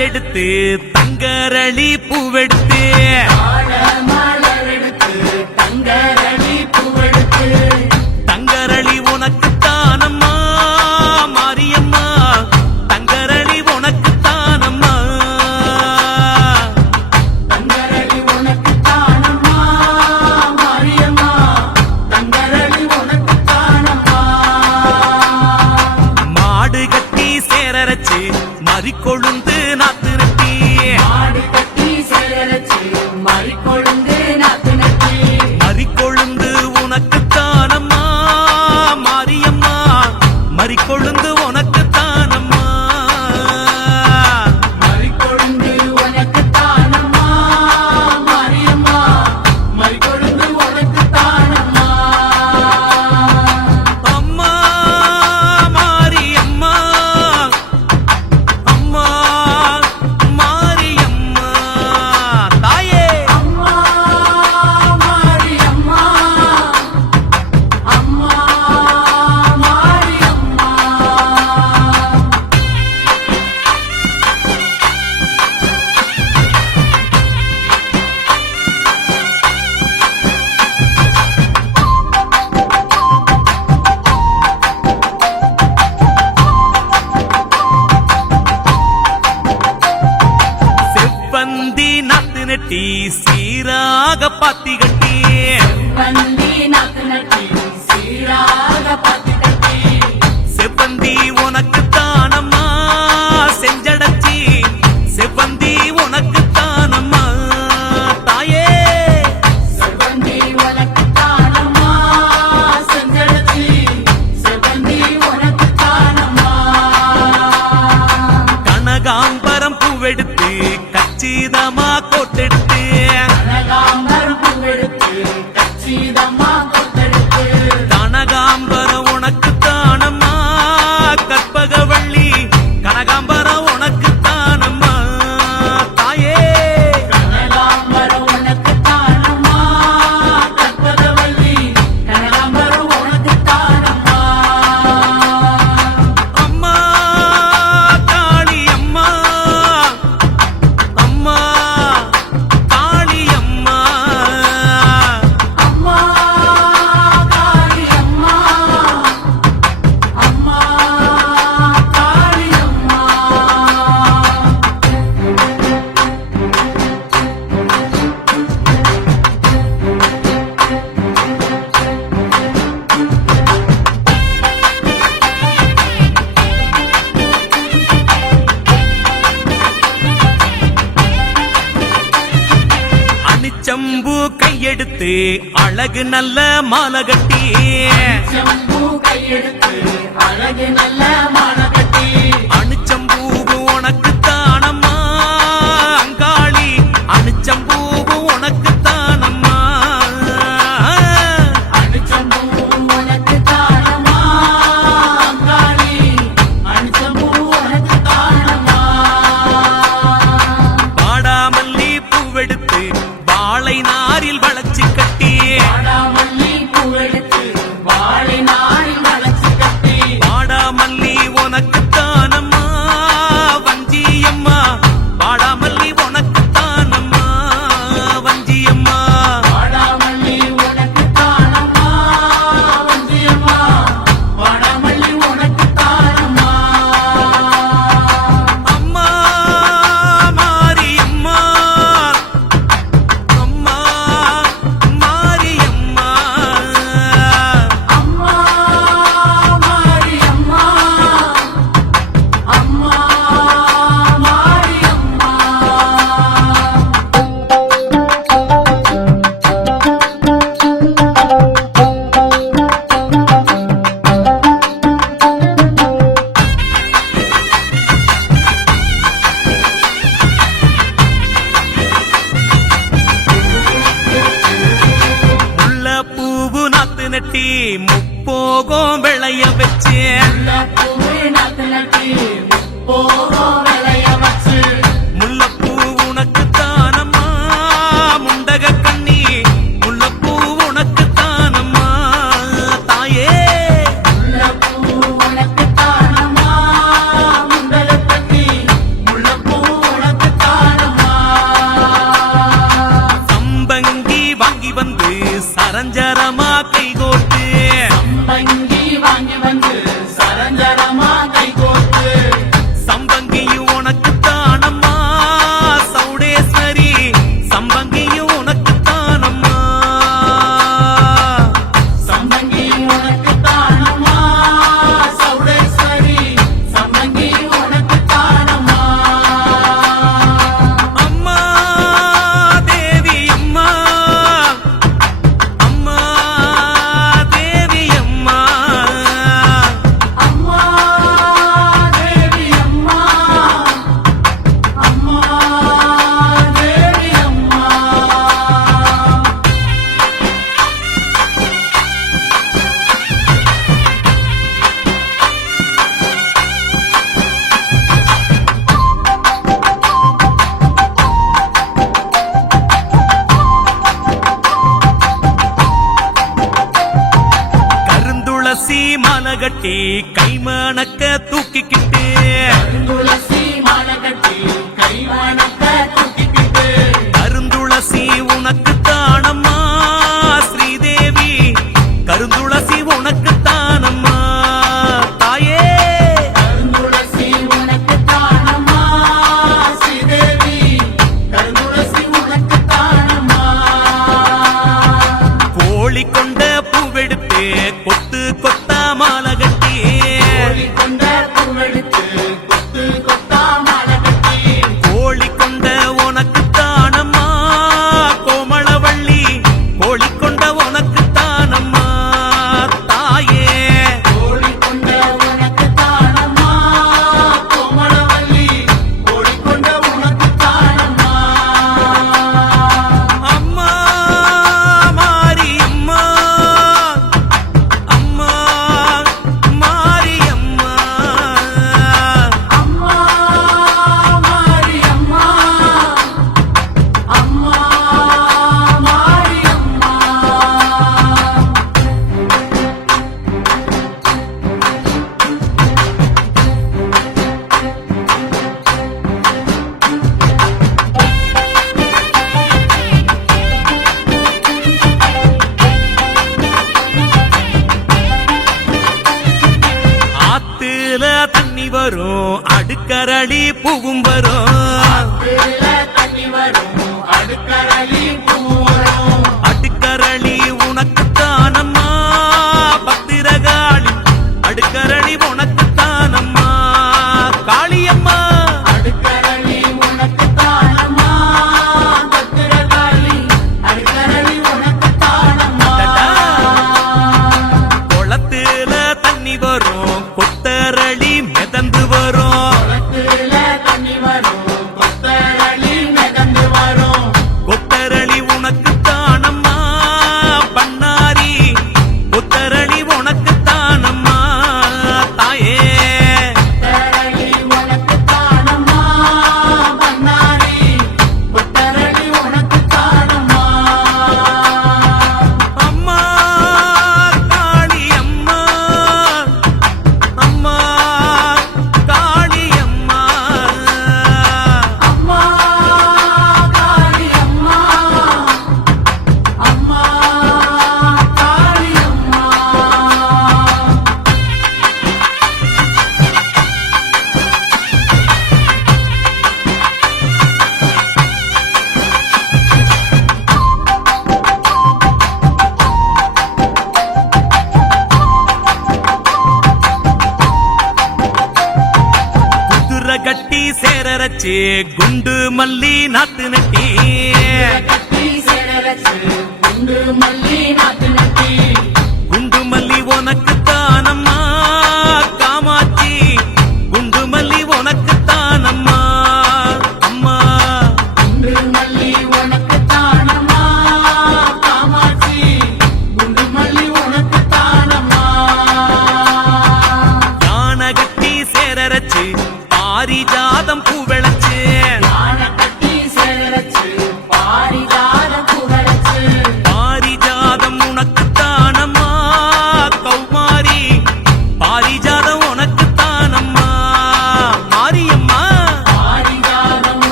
மலர் எடுத்து தங்கரளி பூவெடுத்து தங்கரளி பூவெடுத்து தங்கரளி உனக்கு தானம்மா மாரியம்மா தங்கரளி உனக்கு தானம்மா தங்கரளி உனக்கு தானம்மா மாரியம்மா தங்கரளி உனக்கு தானம்மா மாடு கட்டி சேரரச்சு மறிக்கொழுந்து நாத்து நட்டி மாடு கட்டி சேரரச்சு மறிக்கொழுந்து நாத்து நட்டி மறிக்கொழுந்து உனக்கு தானம்மா மாரியம்மா மறிக்கொழுந்து உனக்கு தானம்மா மறிக்கொழுந்து உனக்கு தானம்மா மாரியம்மா மறிக்கொழுந்து உனக்கு தானம்மா அம்மா மாரியம்மா அம்மா மாரியம்மா தாயே அம்மா மாரியம்மா அம்மா மாரியம்மா செவ்வந்தி நாத்து நட்டி சீராக பாத்தி கட்டி வந்தி நாக்கு நட்டி சீராக பாத்து கட்டி செவ்வந்தி உனக்கு தானம்மா செஞ்சடச்சி செவ்வந்தி உனக்கு தானம்மா தாயே செவ்வந்தி உனக்கு தானம்மா செஞ்சடச்சி செவ்வந்தி உனக்கு தானம்மா கனகாம்பரம் பூவெடுத்து கச்சிதமா கோட்டெடுத்து கனகாம்பரம் பூவெடுத்து கச்சிதம்மா கொத்தெடுத்து கனகாம்பரம் உனக்கு தானம்மா கற்பகவள்ளி கனகாம்பரம் உனக்கு தானம்மா தாயே கனகாம்பரம் உனக்கு தானம்மா கற்பகவள்ளி கனகாம்பரம் உனக்கு தானம்மா அம்மா காளி அம்மா அம்மா காளி அம்மா அம்மா காளி அம்மா அம்மா காளி அம்மா அணிச்சம்பூ கையெடுத்து அழகு நல்ல மாலை கட்டி செம்பூ கையெடுத்து அழகு நல்ல மானகட்டி அணிச்சம்பூவு உனக்கு தானம்மா அங்காளி அணிச்சம்பூவு உனக்கு தானம்மா அணிச்சம்பூ உனக்கு தானம்மா அங்காளி அணிச்சம்பூ உனக்கு தானம்மா வாடாமல்லி பூவெடுத்து வாழை நாரில் வளைச்சி கட்டி வாடாமல்லி பூவெடுத்து வாழை நாரில் வளைச்சு கட்டி வாடாமல்லி கட்டி கைமணக்க தூக்கிக்கிட்டு துளசி மாலை கட்டி கைவணக்க தூக்கிக்கிட்டு கருந்துளசி உனக்கு தானம்மா ஸ்ரீதேவி கருந்துளசி உனக்கு தானம்மா தாயே கருந்துளசி உனக்கு தானம்மா ஸ்ரீதேவி கருந்துளசி உனக்கு தானம்மா கோழி கொண்ட பூவெடுத்து கொத்து கொத்தா மாலை கட்டி கோழி கொண்ட பூவெடுத்து கொத்து கொத்தா மாலை கட்டி கோழி கொண்ட உனக்கு தானம்மா கோமளவள்ளி கோழி கொண்ட உனக்கு தானம்மா தாயே கோழி கொண்ட உனக்கு தானம்மா கோமளவள்ளி கோழி கொண்ட உனக்கு தானம்மா அம்மா மாரி அம்மா அம்மா மாரி அம்மா அம்மா மாரி அம்மா அம்மா மாரி அம்மா ஆத்துல தண்ணி வரும் அடுக்கரளி பூவும் வரும் வெள்ள தண்ணி வரும் அடுக்கரளி பூ வரும் அடுக்கரளி உனக்கு தானம்மா பத்திரகாளி அடுக்கரளி உனக்கு தானம்மா காளியம்மா அடுக்கரளி உனக்கு தானம்மா பத்திரகாளி அடுக்கரளி உனக்கு தானம்மா குளத்துல தண்ணி வரும் கொத்தரளி மிதந்து வரும் குளத்துல தண்ணி வரும் கொத்தரளி மிதந்து வரும் கொத்தரளி உனக்கு தானம்மா பண்ணாரி கொத்தரளி உனக்கு தானம்மா தாயே கொத்தரளி உனக்கு தானம்மா பண்ணாரி கொத்தரளி உனக்கு தானம்மா அம்மா காளி அம்மா அம்மா காளி அம்மா அம்மா காளி அம்மா அம்மா காளி அம்மா குதிரை கட்டி சேரரச்சு குண்டு மல்லி நாத்து நட்டி கட்டி சேரரச்சு குண்டு மல்லி நாத்து நட்டி குண்டு மல்லி உனக்கு தானம்மா காமாட்சி குண்டு மல்லி உனக்கு தானம்மா அம்மா குண்டு மல்லி உனக்கு தானம்மா காமாட்சி குண்டு மல்லி உனக்கு தானம்மா யானை கட்டி சேரரச்சு பாரிஜாதம் பூ விளைச்சு